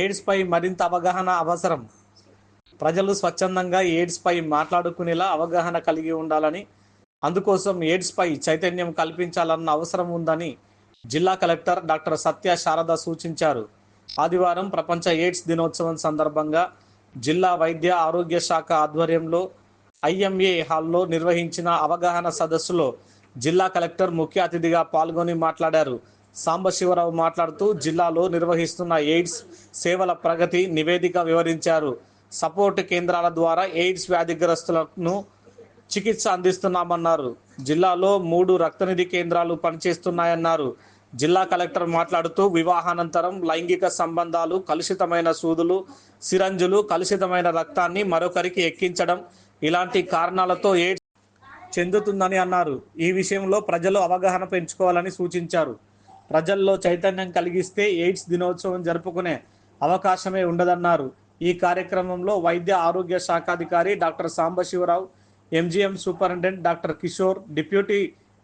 ఎయిడ్స్పై మరింత అవగాహన అవసరం. ప్రజలు స్వచ్ఛందంగా ఎయిడ్స్పై మాట్లాడుకునేలా అవగాహన కలిగి ఉండాలని అందుకోసం ఎయిడ్స్పై చైతన్యం కల్పించాలన్న అవసరం ఉందని జిల్లా కలెక్టర్ డాక్టర్ సత్య శారద సూచించారు. ఆదివారం ప్రపంచ ఎయిడ్స్ దినోత్సవం సందర్భంగా జిల్లా వైద్య ఆరోగ్య శాఖ ఆధ్వర్యంలో ఐఎంఏ హాల్లో నిర్వహించిన అవగాహన సదస్సులో జిల్లా కలెక్టర్ ముఖ్య అతిథిగా పాల్గొని మాట్లాడారు. సాంబశివరావు మాట్లాడుతూ జిల్లాలో నిర్వహిస్తున్న ఎయిడ్స్ సేవల ప్రగతి నివేదిక వివరించారు. సపోర్ట్ కేంద్రాల ద్వారా ఎయిడ్స్ వ్యాధిగ్రస్తులను చికిత్స అందిస్తున్నామన్నారు. జిల్లాలో మూడు రక్తనిధి కేంద్రాలు పనిచేస్తున్నాయన్నారు. జిల్లా కలెక్టర్ మాట్లాడుతూ వివాహానంతరం లైంగిక సంబంధాలు కలుషితమైన సూదులు సిరంజులు కలుషితమైన రక్తాన్ని మరొకరికి ఎక్కించడం ఇలాంటి కారణాలతో ఎయిడ్స్ చెందుతుందని అన్నారు. ఈ విషయంలో ప్రజలు అవగాహన పెంచుకోవాలని సూచించారు. ప్రజల్లో చైతన్యం కలిగిస్తే ఎయిడ్స్ దినోత్సవం జరుపుకునే అవకాశమే ఉండదన్నారు. ఈ కార్యక్రమంలో వైద్య ఆరోగ్య శాఖాధికారి doctor Sambasivarao MGM superintendent doctor Kishore deputy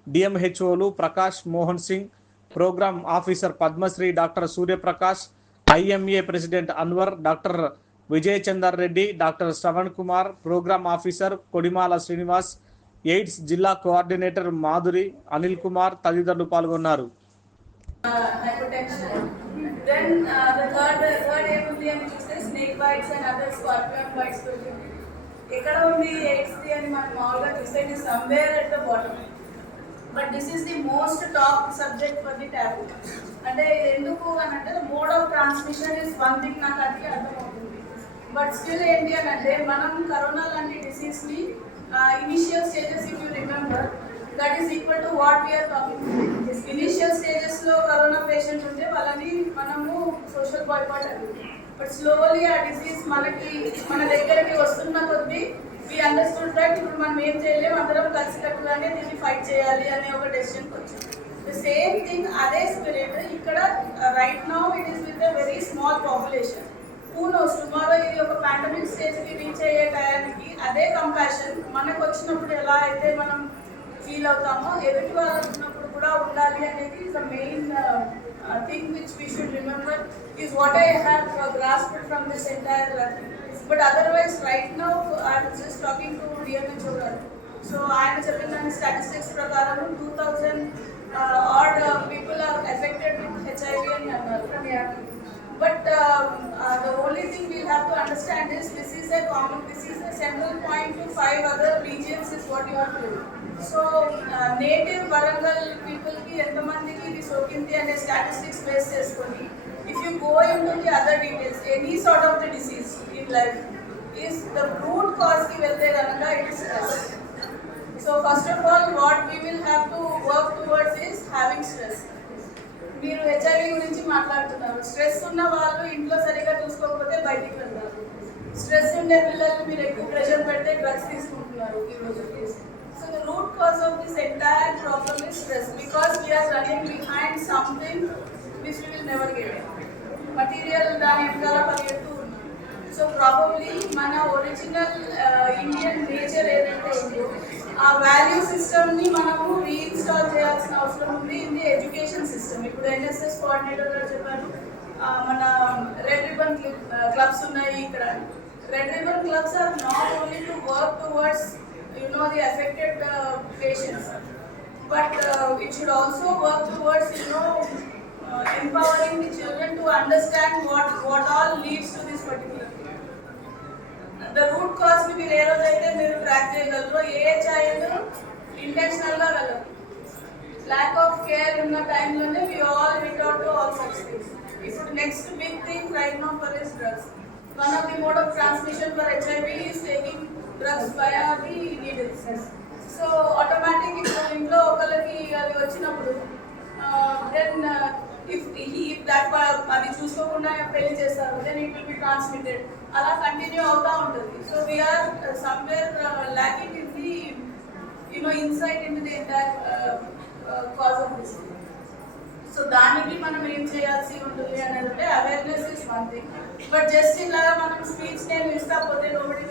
డిఎంహెచ్ఓలు Prakash Mohan Singh program officer Padmashri doctor Suryaprakash IMA president Anwar doctor Vijay Chander Reddy doctor Shravan Kumar program officer Kodimala Srinivas AIDS జిల్లా coordinator Madhuri Anil Kumar తదితరులు పాల్గొన్నారు. Hypotension. Then uh, the third third aim అని చూస్తే snake bites and other scorpion bites దొరికింది ఎక్కడ ఉంది AIDS అని మనం మామూలుగా చూస్తే it somewhere at the bottom but this is the most top subject for the taboo అంటే ఎందుకు అని అంటే mode of transmission is one thing నాకు అది అర్థమవుతుంది. బట్ స్టిల్ ఏంటి అని అంటే మనం కరోనా లాంటి డిసీజ్ని initial stages if you remember that is equal to what we're talking initial స్టేజెస్లో కరోనా పేషెంట్ ఉంటే వాళ్ళని మనము సోషల్ బాయ్పాట్ అది బట్ స్లోలీ ఆ డిసీజ్ మనకి మన దగ్గరికి వస్తున్న కొద్దీ వీ అండర్స్టూడ్ దట్ ఇప్పుడు మనం ఏం చేయలేము అందరం కలిసికట్టుగానే దీన్ని ఫైట్ చేయాలి అనే ఒక డెసిషన్కి వచ్చింది ద సేమ్ థింగ్ అదే స్పిరిట్ ఇక్కడ right now it is with a very small population who knows tomorrow ఇది ఒక పాండమిక్ స్టేజ్కి రీచ్ అయ్యే టయానికి అదే కంపాషన్ మనకు వచ్చినప్పుడు ఎలా అయితే మనం ఫీల్ అవుతామో ఎదుటి వాళ్ళు ఉన్నప్పుడు కూడా ఉండాలి అనేది is the main thing which we should remember is what I have grasped from this entire but otherwise right now I'm just talking to DMHO గారు సో ఆయన చెప్పిన దాని స్టాటిస్టిక్స్ ప్రకారం two thousand odd people are affected with HIV అని అన్నారు but the only thing we have to understand is this is a common this is a central point to five other regions is what is what you so native Warangal పీపుల్కి ఎంతమందికి ఇది సోకింది అనే statistics base చేసుకొని if you go into the other details any sort of the disease in life is the root కాజ్కి వెళ్తే కనుక it is stress so first of all what we will have to work towards is having stress మీరు HIV గురించి మాట్లాడుతున్నారు. Stress ఉన్న వాళ్ళు ఇంట్లో సరిగా చూసుకోకపోతే బయటికి వెళ్తారు. స్ట్రెస్ ఉండే పిల్లలు మీరు ఎక్కువ ప్రెషర్ పెడితే డ్రగ్స్ తీసుకుంటున్నారు ఈ రోజు So the so the root cause of this entire problem is stress because we're running behind something which will never get material దాని వెనకాల పరిగెత్తు ఉన్నాం. సో ప్రాబబ్లీ మన ఒరిజినల్ ఇండియన్ నేచర్ ఏదైతే ఉందో ఆ వాల్యూ సిస్టమ్ని మనము రీఇన్స్టాల్ చేయాల్సిన అవసరం ఉంది ఇది ఎడ్యుకేషన్ సిస్టమ్ ఇప్పుడు ఎన్ఎస్ఎస్ కోఆర్డినేటర్ గారు చెప్పారు మన రెడ్ రిబన్ క్లబ్స్ ఉన్నాయి ఇక్కడ. Red ribbon clubs are not only to work towards you know, the affected uh, patients. But uh, it should also work towards, you know, uh, empowering the children to understand what what all leads to this particular thing. The root cause ని మీరు ఏ రోజైతే మీరు track చేయగలరో a child ఇంటెన్షనల్గా వెళ్ళరు lack of care ఉన్న టైంలోనే we all hit out to all such things ఇప్పుడు next big thing right now for is drugs one of the mode of transmission for HIV is taking drugs via the needles so automatic ఇప్పుడు ఇంట్లో ఒకరికి అది వచ్చినప్పుడు then if he that అది చూసుకోకుండా పెళ్ళి చేస్తారు then it will be transmitted అలా కంటిన్యూ అవుతూ ఉంటుంది. So we're somewhere lacking in the you know insight in the entire cause of this so దానికి మనం ఏం చేయాల్సి ఉంటుంది అనేది అంటే awareness is one thing but just ఇలా మనం స్పీచ్ నేను ఇస్తా పోతే nobody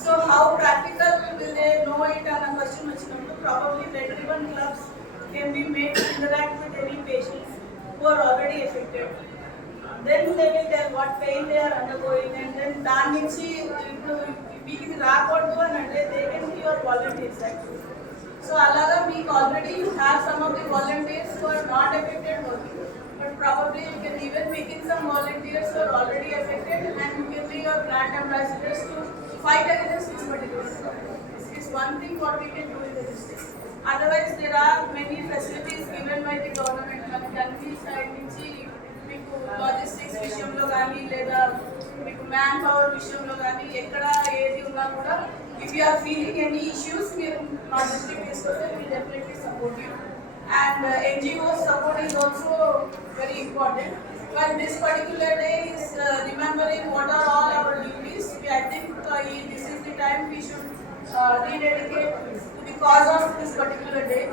will be interested so how practical will they know it అన్న క్వశ్చన్ వచ్చినప్పుడు probably red ribbon clubs can be made to interact with any patients who are already affected. then they will tell what pain they are undergoing and then దాని నుంచి ఇప్పుడు మీకు ఇది రాకూడదు అని అంటే they can be your volunteers actually. So అలాగా మీకు already you have some of the volunteers who are not affected working. But probably you can even pick in some volunteers who are already affected and you can be your brand ambassadors to fight against this particular problem. This is one thing what we can do in the district. Otherwise there are many facilities given by the government మనకి అన్ని side నుంచి మీకు logistics విషయంలో కానీ లేదా మీకు man power విషయంలో కానీ ఎక్కడ ఏది ఉన్నా కూడా if you are feeling any issues మీరు మా డిస్ట్రిక్ట్ తీసుకొస్తే we definitely support you and NGO support is also very important But this particular day is uh, remembering what are all our duties. We- I think uh, this is the time we should uh, rededicate to the cause of this particular day.